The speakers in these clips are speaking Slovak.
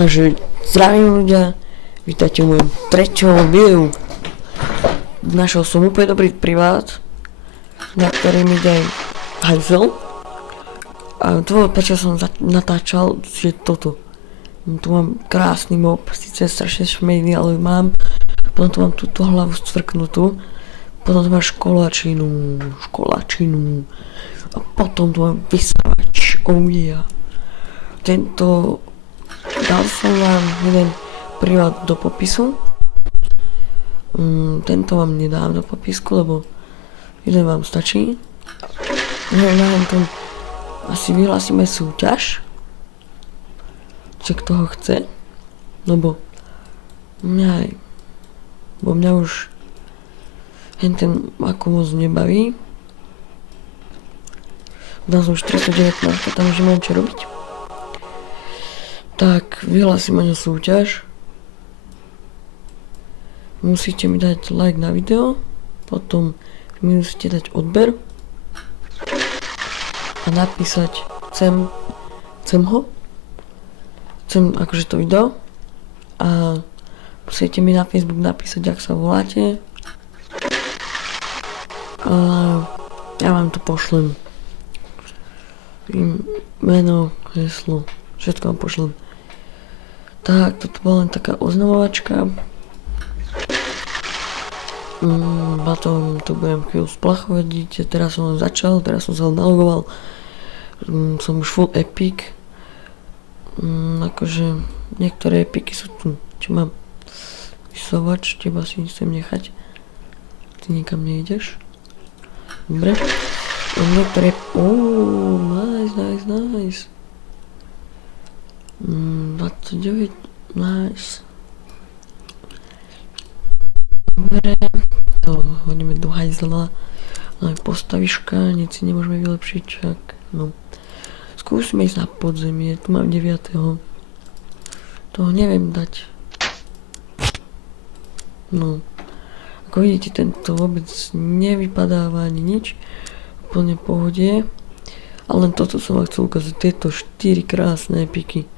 Takže zdravím ľudia, vítajte v mojom treťom videu. Našiel som úplne dobrý privát, na ktorý mi daj hajzel. A dôvod, prečo som natáčal, je toto. Tu mám krásny mob, síce strašne šmejný, ale mám. Potom tu mám túto hlavu scvrknutú. Potom tu mám školačinu. A potom tu mám vysávač, oh yeah. Dal som vám jeden privát do popisu. Tento vám nedám do popisku, lebo jeden vám stačí. Na tom asi vyhlásime súťaž. Či kto ho chce. Lebo mňa už ten ako moc nebaví. Dal som 419, tam už nemám čo robiť. Tak, vyhlásime na súťaž. Musíte mi dať like na video, potom mi musíte dať odber a napísať chcem akože to video a musíte mi na Facebook napísať, ak sa voláte a ja vám to pošlem. Meno, heslo, všetko vám pošlem. Tak, toto bola len taká oznamovačka. Potom to budem chvíľu splachovať, vidíte, teraz som len začal, teraz som sa nalogoval. Som už full epic. Akože niektoré epiky sú tu. Čo mám? Vysovač, teba si chcem nechať. Ty nikam nejdeš. Dobre. Niektoré... nice. 29, nice. Dobre, to hodíme do hajzla. Aj postaviška, nic si nemôžeme vylepšiť, čak. No. Skúsime ísť na podzemie, tu mám 9. Toho neviem dať. No. Ako vidíte, tento vôbec nevypadáva ani nič. Úplne pohode. A len toto som vám chcel ukázať, tieto 4 krásne epiky.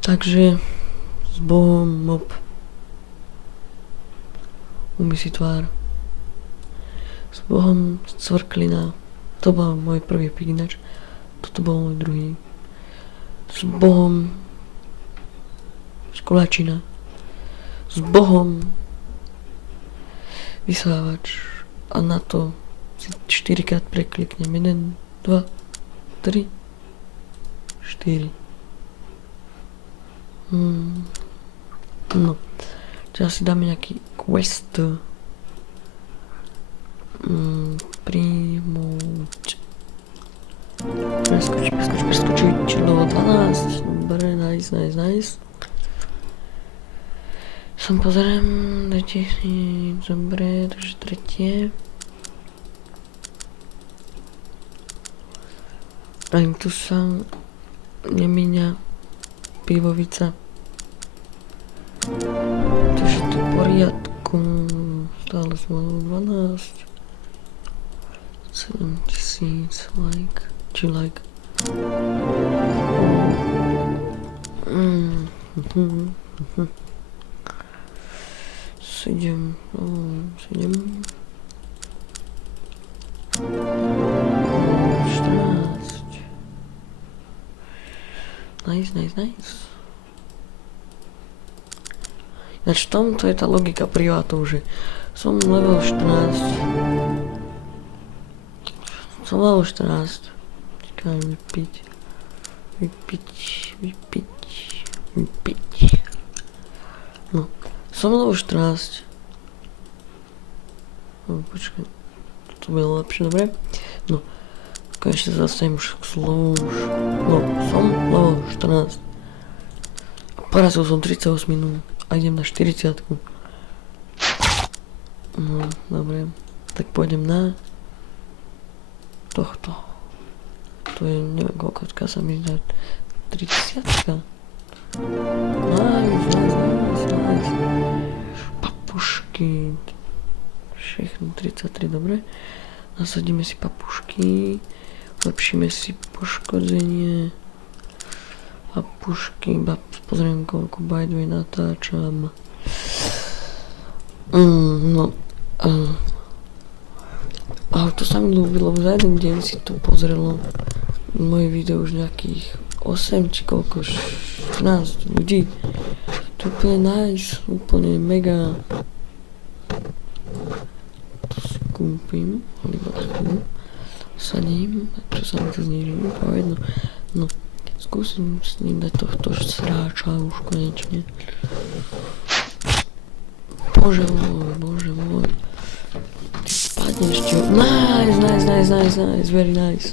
Takže s Bohom mob. Umí si tvár. S Bohom cvrklina. To bol môj prvý epik ináč. Toto bol môj druhý. S Bohom školačina. S Bohom vysávač. A na to si 4-krát prekliknem. 1, 2, 3, 4. No, teraz si dáme nejaký quest. Príjmuť. Preskočiť číslo 12. Dobre, nice. Som pozerám, dobre, takže tretie. Ani tu sa nemíňa pivovica. Takže to v poriadku. Stále som mal 12. 7000 like. Či like. 7. 14. Nice. Ináč v tomto je tá logika privátov, že som level 14. Čakám vypiť. No, som level 14. No, počkaj. To bude lepšie, dobre? No, konečne sa dostanem už k slovu. No, som level 14. Porazil som 38 minút. A idem na 40. No, dobre. Tak pôjdem na tohto. To je, neviem koľko sa mi dá. 30. Nice. Papušky. Všechno 33, dobre. Nasadíme si papušky. Lepšíme si poškodzenie. Papušky, pozriem, koľko by the way natáčam. No. A to sa mi ľúbilo, za jeden deň si to pozrelo moje video už nejakých 8 či koľko, 14 ľudí. To je úplne nice, úplne mega. To si kúpim, alebo sadím, čo sa mi to zniží, povedno. No, skúsim s ním dať tohto sráča už konečne. Bože môj. Ty spadneš, čo? Nice, very nice.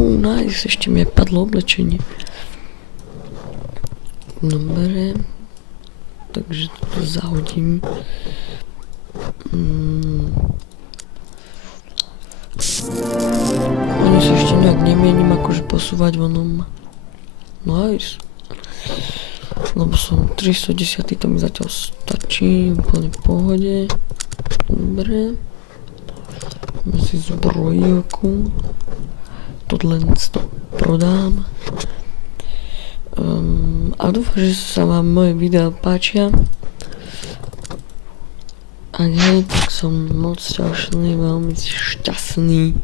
Nice, ešte mi aj padlo oblečenie. Dobre. Takže to zahodím. Ani sa ešte nejak nemienim akože posúvať vonom. Nice. Lebo som 310, to mi zatiaľ stačí, úplne v pohode. Dobre. Mám si zbrojilku. Tohle to prodám. A dúfam, že sa vám moje videá páčia. Ak hej, tak som moc šťastný, veľmi šťastný.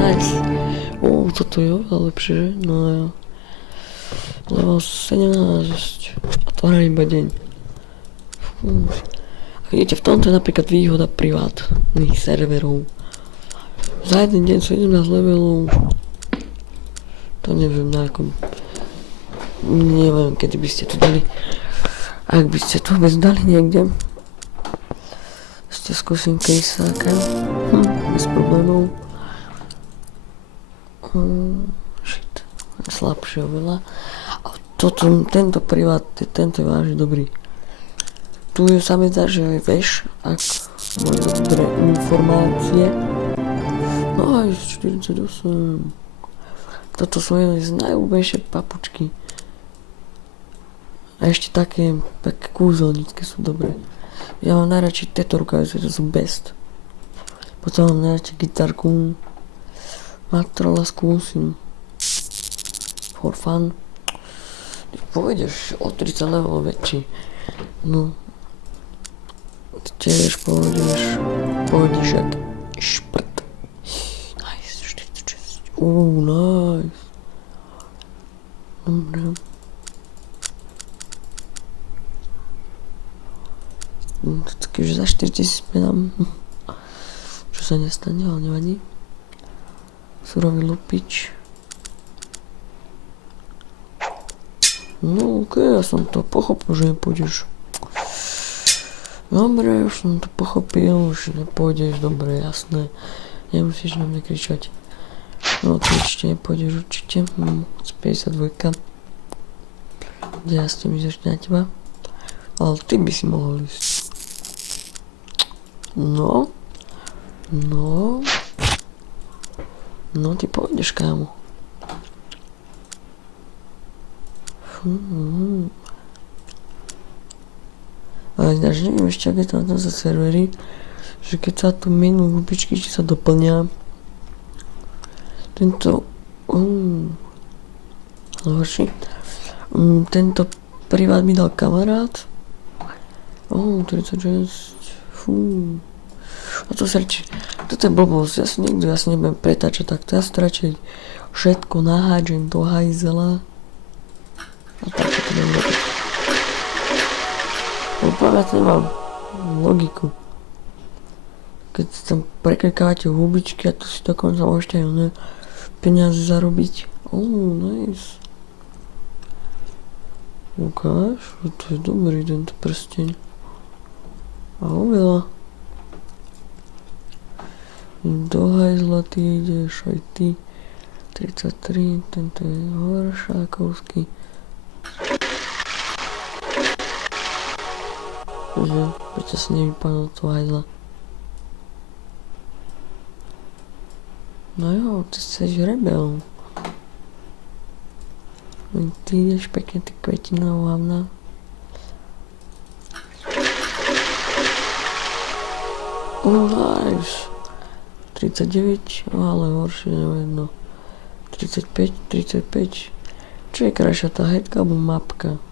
Nice. Toto je oveľa lepšie, že? No ja. Level 17. A to hrá iba deň. A vidíte, v tomto je napríklad výhoda privátnych serverov. Za jeden deň sú 11 levelov. To neviem na akom. Neviem, kedy by ste to dali. Ak by ste to vôbec dali niekde. Ešte skúsim kejsáka. Bez problémov. Shit. Slabšie oveľa. A tento privát, tento je vážne dobrý. Tu sa mi zdá, že vieš, ak mám dobré informácie. No aj 48. Toto sú jedné z najúbejšie papučky. A ešte také kúzelnícke sú dobré. Ja mám najradšej tieto rukavice, to sú best. Potom mám najradšej gitarku. Matrola skúsim. For fun. Ty pôjdeš o 30 level väčší. No. Ty tiež pôjdeš jak šprt. Nice, 46. Nice. Dobre. Keďže za 4000 spredám. Čo sa nestane, ale nevadí. Surový lupič. No okej, ja som to pochopil, že nepôjdeš. Dobre, už som to pochopil, že nepôjdeš, dobre, jasné. Nemusíš na mňa kričať. No ty určite nepôjdeš, určite. 52. Ja s tým ísť na teba. Ale ty by si mohol ísť. No, ty pôjdeš, kámo. Ale ináč neviem ešte, ak je to na tom za servery, že keď sa tu minú hubičky, či sa doplňa. Tento... horší. Tento privát mi dal kamarát. 36. Fú. A to sa reči, toto je blbosť, ja si nebudem pretáčať takto, ja si radšej všetko nahádžem do hajzela. A tak to budem robiť. Úplne ja to nemám logiku. Keď tam preklikávate hubičky a tu si dokonca môžete aj peniaze zarobiť. Nice. Ukáž, to je dobrý tento prsteň. A oveľa. Do hajzla ty ideš, aj ty. 33, tento je horšákovský. Prečo sa nevypadlo to hajzla? No jo, ty seš rebel. Ty ideš pekne, ty kvetina hlavná. Nice. 39, ale horšie, nevedno. 45, 35. Čo je krajšia, tá headka alebo mapka?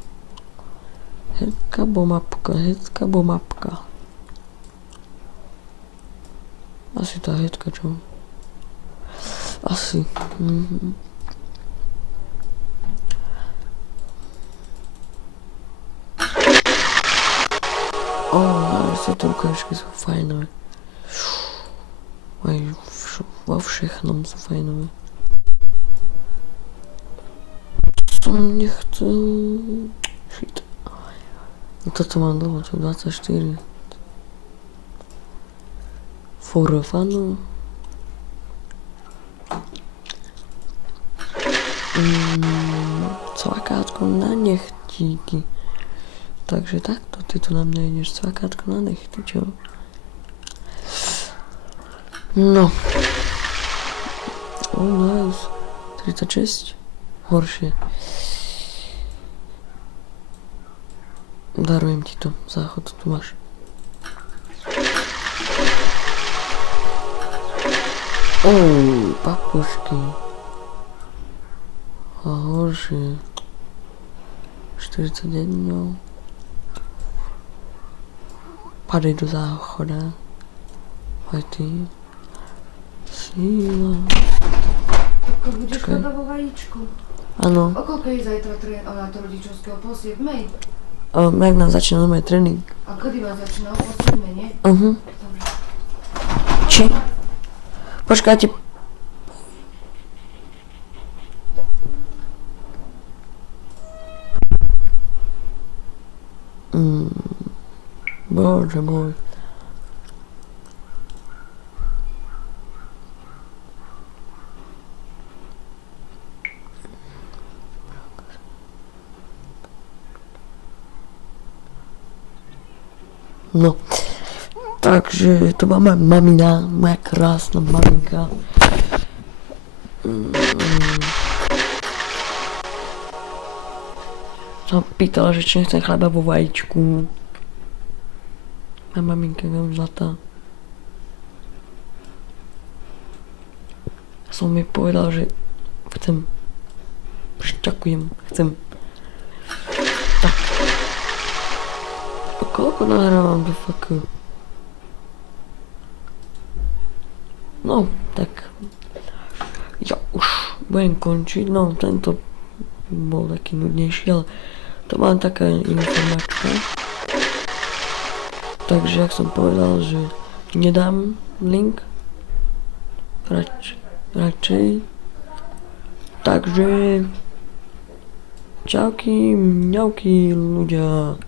Headka alebo mapka, headka alebo mapka. Asi tá headka, čo? Asi. Nice, tie rukavičky sú fajnové. Aj vo všechnom sú fajnové. Som nechcel... Shit. Toto mám dlho, čo 24. For fun. Cvakátko na nechtíky. Takže takto, ty tu na mňa ideš cvakátko na nechty, čo? No. Nice. 36. Horšie. Darujem ti to. Záchod tu máš. Papušky. A horšie. 41. Padej do záchoda. Aj ty. Síla. Ako budeš chodiť vo vajíčku? Áno. O koľko je zajtra na to rodičovského? Po 7? Jak nám začína nové tréning? A kedy vám začína? Po 7, nie? Dobre. Či? Počkajte. Bože môj. No, takže to má moja mamina, moja krásna maminka. Som pýtala, že či nechcem chleba vo vajíčku. Moja maminka je veľmi zlatá. Som jej povedal, že chcem. Ďakujem, chcem. Tak. A koľko nahrávam do fuck? No, tak. Ja už budem končiť, no tento bol taký nudnejší, ale to mám taká informáčka. Takže, jak som povedal, že nedám link. Radšej. Takže čauky, mňauky ľudia.